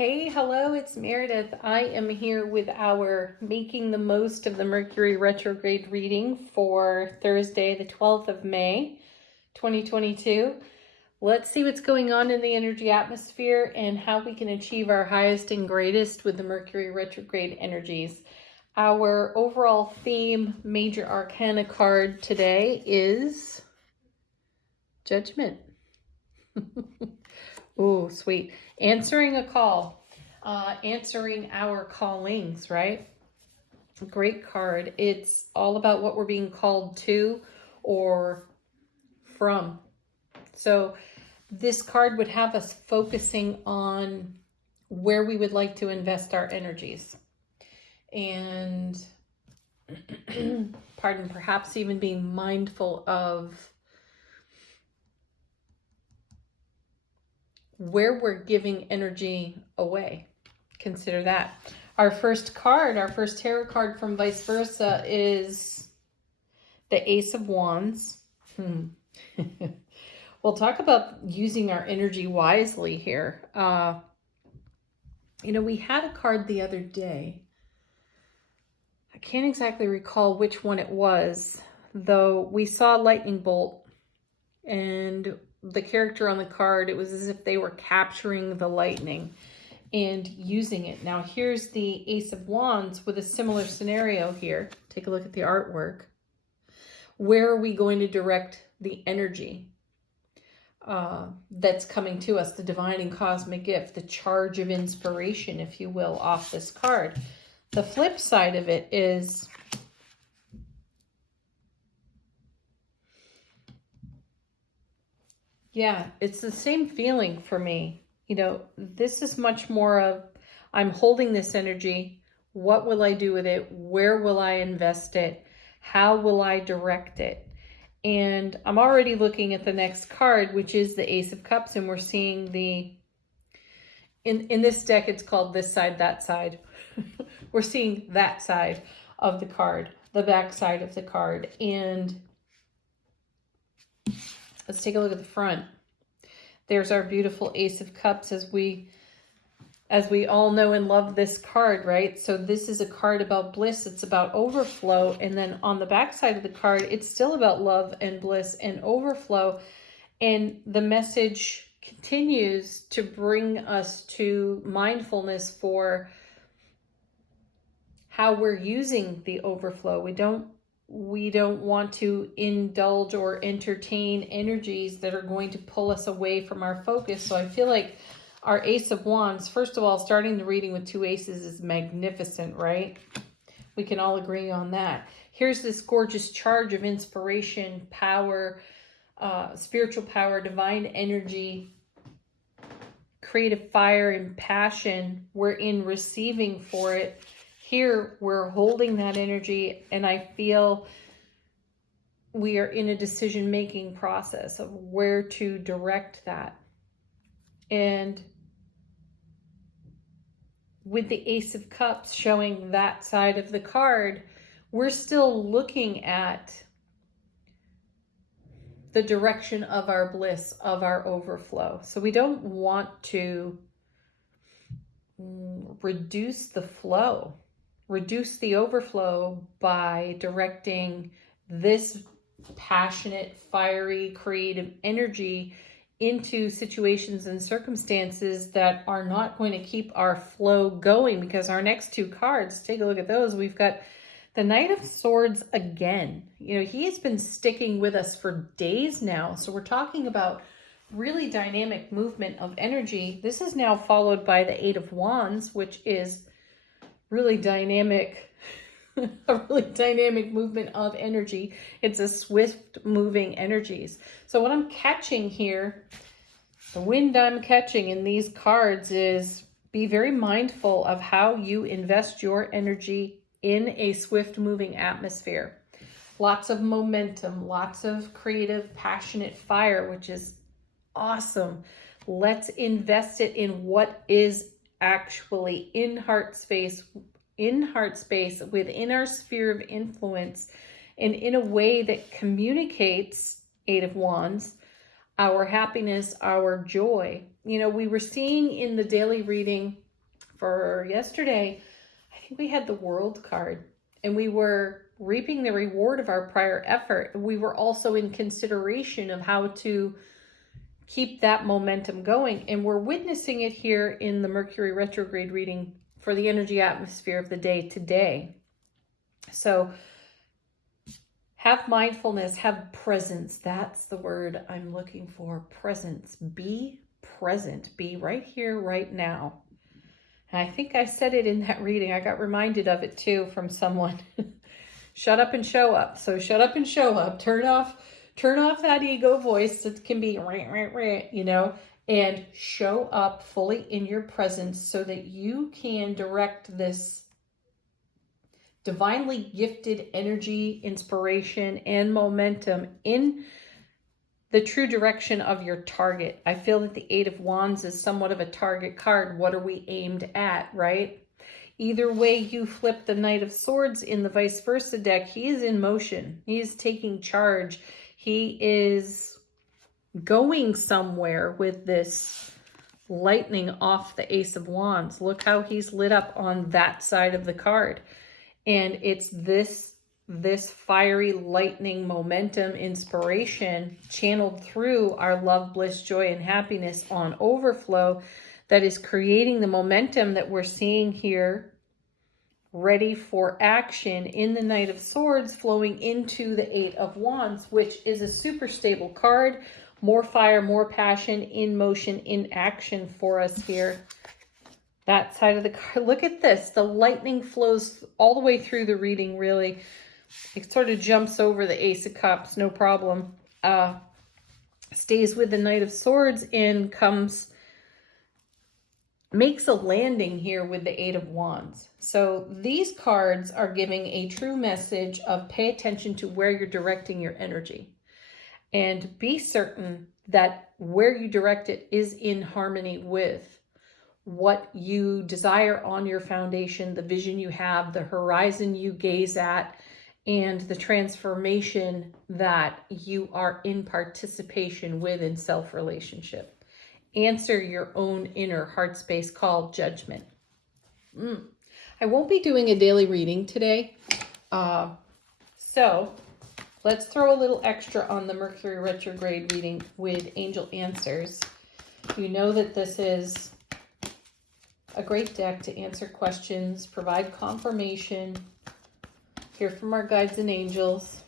Hey, hello, it's Meredith. I am here with our Making the Most of the Mercury Retrograde reading for Thursday, the 12th of May, 2022. Let's see what's going on in the energy atmosphere and how we can achieve our highest and greatest with the Mercury Retrograde energies. Our overall theme, major arcana card today is Judgment. Oh, sweet. Answering a call, answering our callings, right? Great card. It's all about what we're being called to or from. So this card would have us focusing on where we would like to invest our energies. And, pardon, perhaps even being mindful of where we're giving energy away. Consider that. Our first card, our first tarot card from vice versa is the Ace of Wands. We'll talk about using our energy wisely here. We had a card the other day. I can't exactly recall which one it was, though we saw a lightning bolt and the character on the card, it was as if they were capturing the lightning and using it. Now here's the Ace of Wands with a similar scenario here. Take a look at the artwork. Where are we going to direct the energy that's coming to us, the divine and cosmic gift, the charge of inspiration, if you will, off this card? The flip side of it is it's the same feeling for me. This is much more of, I'm holding this energy. What will I do with it? Where will I invest it? How will I direct it? And I'm already looking at the next card, which is the Ace of Cups. And we're seeing in this deck, it's called This Side, That Side. We're seeing that side of the card, the back side of the card. And let's take a look at the front. There's our beautiful Ace of Cups as we all know and love this card, right? So this is a card about bliss. It's about overflow. And then on the back side of the card, it's still about love and bliss and overflow. And the message continues to bring us to mindfulness for how we're using the overflow. We don't want to indulge or entertain energies that are going to pull us away from our focus. So I feel like our Ace of Wands, first of all, starting the reading with two aces is magnificent, right? We can all agree on that. Here's this gorgeous charge of inspiration, power, spiritual power, divine energy, creative fire, and passion. We're in receiving for it. Here, we're holding that energy, and I feel we are in a decision-making process of where to direct that. And with the Ace of Cups showing that side of the card, we're still looking at the direction of our bliss, of our overflow. So we don't want to reduce the flow, reduce the overflow by directing this passionate, fiery, creative energy into situations and circumstances that are not going to keep our flow going. Because our next two cards, take a look at those. We've got the Knight of Swords again. He has been sticking with us for days now. So we're talking about really dynamic movement of energy. This is now followed by the Eight of Wands, which is really dynamic, a really dynamic movement of energy. It's a swift moving energies. So what I'm catching here, the wind I'm catching in these cards is be very mindful of how you invest your energy in a swift moving atmosphere. Lots of momentum, lots of creative, passionate fire, which is awesome. Let's invest it in what is actually in heart space, within our sphere of influence, and in a way that communicates, Eight of Wands, our happiness, our joy. We were seeing in the daily reading for yesterday, I think we had the World card, and we were reaping the reward of our prior effort. We were also in consideration of how to keep that momentum going, and we're witnessing it here in the Mercury retrograde reading for the energy atmosphere of the day today. So have mindfulness, have presence. That's the word I'm looking for. Presence. Be present. Be right here, right now. And I think I said it in that reading. I got reminded of it too from someone. Shut up and show up. So shut up and show up. Turn off that ego voice that can be, you know, and show up fully in your presence so that you can direct this divinely gifted energy, inspiration, and momentum in the true direction of your target. I feel that the Eight of Wands is somewhat of a target card. What are we aimed at, right? Either way you flip the Knight of Swords in the vice versa deck, he is in motion. He is taking charge. He is going somewhere with this lightning off the Ace of Wands. Look how he's lit up on that side of the card. And it's this fiery lightning momentum inspiration channeled through our love, bliss, joy, and happiness on overflow that is creating the momentum that we're seeing here, ready for action in the Knight of Swords, flowing into the Eight of Wands, which is a super stable card. More fire, more passion, in motion, in action for us here. That side of the card. Look at this. The lightning flows all the way through the reading, really. It sort of jumps over the Ace of Cups, no problem. Stays with the Knight of Swords and makes a landing here with the Eight of Wands. So these cards are giving a true message of pay attention to where you're directing your energy. And be certain that where you direct it is in harmony with what you desire on your foundation, the vision you have, the horizon you gaze at, and the transformation that you are in participation with in self-relationship. Answer your own inner heart space call, judgment. I won't be doing a daily reading today. So let's throw a little extra on the Mercury retrograde reading with angel answers. You know that this is a great deck to answer questions, provide confirmation, hear from our guides and angels.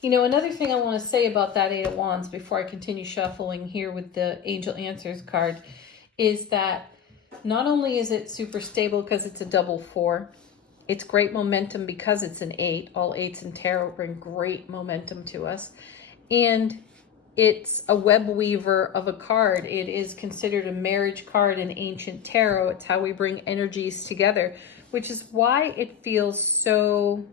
You know, another thing I want to say about that Eight of Wands before I continue shuffling here with the Angel Answers card is that not only is it super stable because it's a double 4, it's great momentum because it's an 8. All 8s in tarot bring great momentum to us. And it's a web weaver of a card. It is considered a marriage card in ancient tarot. It's how we bring energies together, which is why it feels so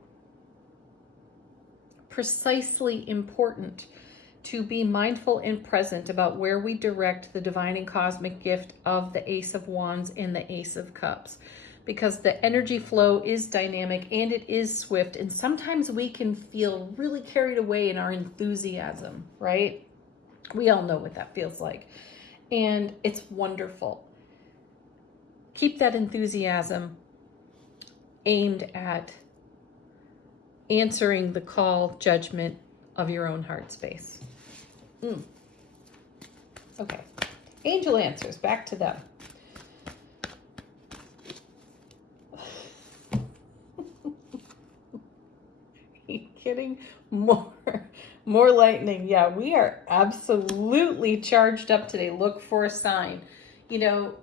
precisely important to be mindful and present about where we direct the divine and cosmic gift of the Ace of Wands and the Ace of Cups, because the energy flow is dynamic and it is swift, and sometimes we can feel really carried away in our enthusiasm, right? We all know what that feels like, and it's wonderful. Keep that enthusiasm aimed at answering the call, judgment of your own heart space. Okay, angel answers, back to them. Are you kidding? More lightning. Yeah, we are absolutely charged up today. Look for a sign. You know,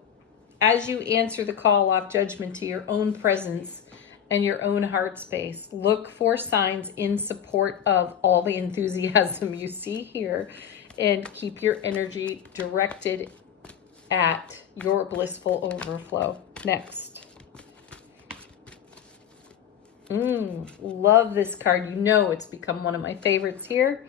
as you answer the call off judgment to your own presence and your own heart space, look for signs in support of all the enthusiasm you see here, and keep your energy directed at your blissful overflow. Next. Love this card. You know it's become one of my favorites here.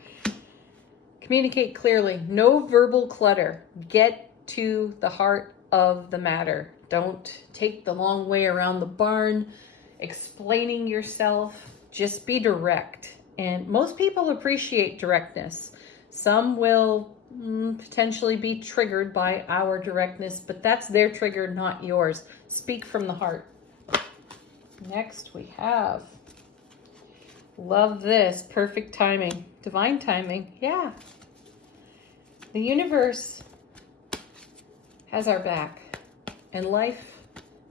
Communicate clearly. No verbal clutter. Get to the heart of the matter. Don't take the long way around the barn explaining yourself. Just be direct. And most people appreciate directness. Some will potentially be triggered by our directness, but that's their trigger, not yours. Speak from the heart. Next we have, love this, perfect timing, divine timing. Yeah. The universe has our back, and life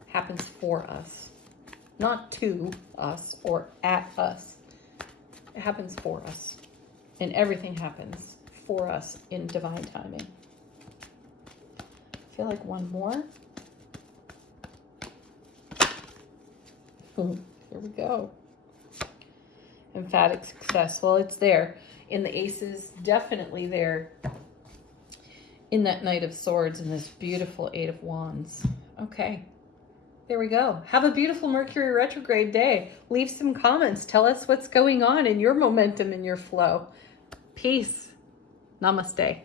happens for us, not to us or at us. It happens for us, and everything happens for us in divine timing. I feel like one more. Here we go. Emphatic success. Well, it's there in the aces, definitely there in that Knight of Swords and this beautiful Eight of Wands. Okay, there we go. Have a beautiful Mercury retrograde day. Leave some comments. Tell us what's going on in your momentum and your flow. Peace. Namaste.